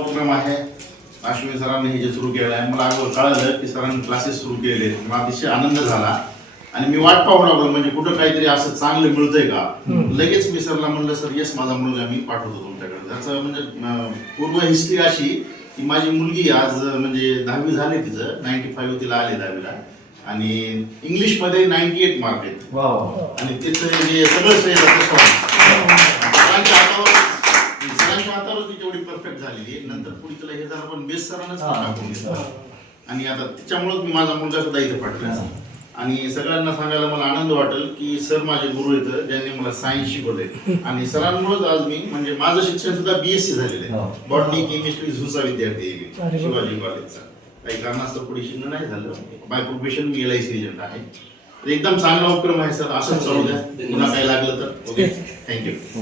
उपक्रम आहे. अश्विनी सरांनी हे जे सुरू केलं आहे मला अगोदर कळालं की सरांनी क्लासेस सुरू आहेत. मला अतिशय आनंद झाला. आणि मी वाट पाहू लागलो म्हणजे कुठं काहीतरी असं चांगलं मिळतंय का? लगेच मी सरला म्हणलं सर येस माझा मुलगा मी पाठवतो तुमच्याकडे. त्याचं म्हणजे पूर्व हिस्ट्री अशी की माझी मुलगी आज म्हणजे दहावी झाले तिचं नाईन्टी फाईव्ह तिला आले दहावीला. आणि इंग्लिशमध्ये नाईन्टी एट मार्क आहेत आणि त्याचं जे सगळं श्रेय तेवढी परफेक्ट झालेली आहे. नंतर पुढे तिला हे झालं पण बेस सरांनाच टाकून घेतलं. आणि आता त्याच्यामुळेच मी माझा मुलगा सुद्धा इथे पाठवला. आणि सगळ्यांना सांगायला मला आनंद वाटेल की सर माझे गुरु आहेत ज्यांनी मला सायन्स शिकवले आणि सरांमुळेच आज मी म्हणजे माझं शिक्षण सुद्धा बीएससी झालेलं आहे. हो. बॉटनी केमिस्ट्री झुचा विद्यार्थी आहे मी. शिवाजी कॉलेजचा काही कारणास्तव पुढे शिकणं नाही झालं. बाय प्रोफेशन मी एल आय सी एजंट आहे. एकदम चांगला उपक्रम आहे सर. असंच चालू द्या. पुन्हा काही लागलं तर. Okay thank you